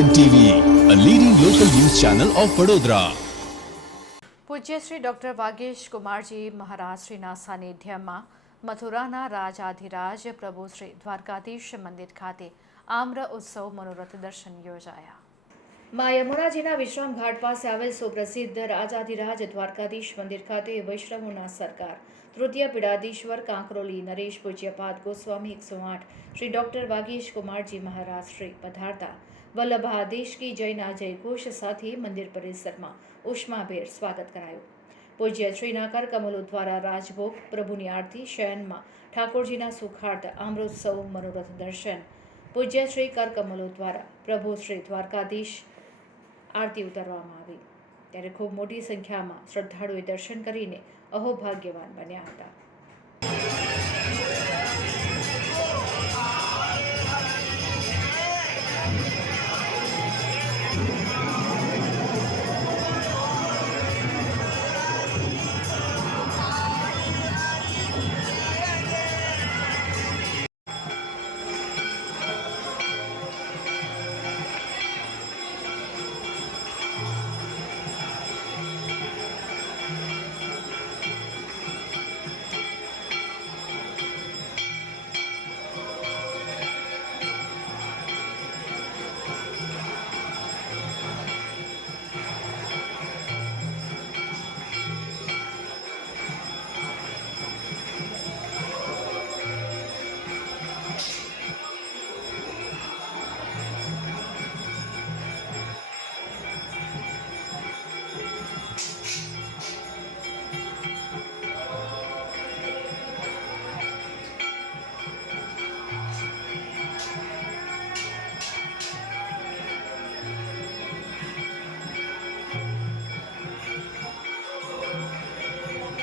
N TV a leading local news channel of Vadodara પૂજ્ય Shri doctor Vagesh Kumar ji મહારાજશ્રીના સાનિધ્યમાં મથુરાના રાજાધિરાજ પ્રભુ શ્રી દ્વારકાધીશ મંદિર ખાતે આમ્ર ઉત્સવ મનોરથ દર્શન યોજાયા. મા યમુનાજીના વિશ્રામ ઘાટ પાસે આવેલ સુપ્રસિદ્ધ રાજાધિરાજ દ્વારકાધીશ મંદિર ખાતે વૈષ્ણવોના સરકાર. તૃતીય પીડાધીશ્વર કાંકરોલી, નરેશ પૂજ્યપાદ ગોસ્વામી એકસો આઠ, શ્રી ડૉક્ટર વાગેશ કુમારજી મહારાજ, શ્રી પધારતા. વલ્લભાદેશ કી જયના જયઘોષ સાથે મંદિર પરિસરમાં ઉષ્માભેર સ્વાગત કરાયું. પૂજ્ય શ્રીનાકર કમલો દ્વારા રાજભોગ પ્રભુની આરતી શયનમાં ઠાકોરજીના સુખાર્થ અમૃતસવ મનોરથ દર્શન. પૂજ્ય શ્રી કરકમલો દ્વારા પ્રભુ શ્રી દ્વારકાધીશ આરતી ઉતારવામાં આવી. ત્યારે ખૂબ મોટી સંખ્યામાં શ્રદ્ધાળુએ દર્શન કરીને અહોભાગ્યવાન બન્યા હતા.